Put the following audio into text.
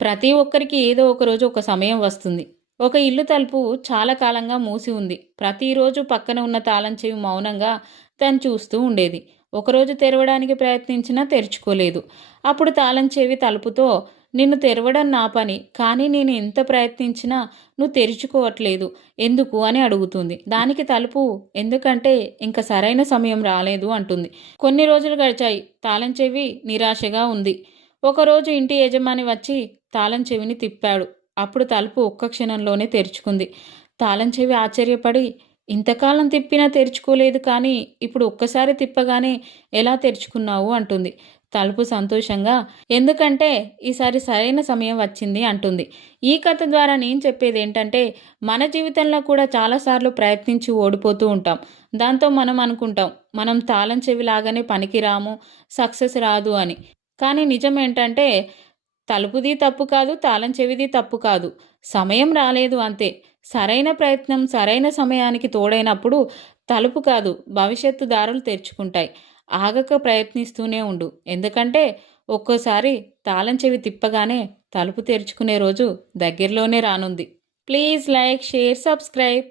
ప్రతి ఒక్కరికి ఏదో ఒక రోజు ఒక సమయం వస్తుంది. ఒక ఇల్లు తలుపు చాలా కాలంగా మూసి ఉంది. ప్రతిరోజు పక్కన ఉన్న తాళం చెవి మౌనంగా తను చూస్తూ ఉండేది. ఒకరోజు తెరవడానికి ప్రయత్నించినా తెరుచుకోలేదు. అప్పుడు తాళం చెవి తలుపుతో నిన్ను తెరవడం నా పని కానీ నేను ఎంత ప్రయత్నించినా నువ్వు తెరుచుకోవట్లేదు ఎందుకు? అని అడుగుతుంది. దానికి తలుపు ఎందుకంటే ఇంకా సరైన సమయం రాలేదు అంటుంది. కొన్ని రోజులు గడిచాయి. తాళం చెవి నిరాశగా ఉంది. ఒకరోజు ఇంటి యజమాని వచ్చి తాళం చెవిని తిప్పాడు. అప్పుడు తలుపు ఒక్క క్షణంలోనే తెరుచుకుంది. తాళం చెవి ఆశ్చర్యపడి ఇంతకాలం తిప్పినా తెరుచుకోలేదు కానీ ఇప్పుడు ఒక్కసారి తిప్పగానే ఎలా తెరుచుకున్నావు? అంటుంది. తలుపు సంతోషంగా ఎందుకంటే ఈసారి సరైన సమయం వచ్చింది అంటుంది. ఈ కథ ద్వారా నేను చెప్పేది ఏంటంటే మన జీవితంలో కూడా చాలాసార్లు ప్రయత్నించి ఓడిపోతూ ఉంటాం. దాంతో మనం అనుకుంటాం మనం తాళం చెవిలాగానే పనికిరాము సక్సెస్ రాదు అని. కానీ నిజం ఏంటంటే తలుపుది తప్పు కాదు తాళం చెవిది తప్పు కాదు. సమయం రాలేదు అంతే. సరైన ప్రయత్నం సరైన సమయానికి తోడైనప్పుడు తలుపు కాదు భవిష్యత్తు దారులు తెరుచుకుంటాయి. ఆగక ప్రయత్నిస్తూనే ఉండు. ఎందుకంటే ఒక్కోసారి తాళం చెవి తిప్పగానే తలుపు తెరుచుకునే రోజు దగ్గరలోనే రానుంది. Please like share subscribe.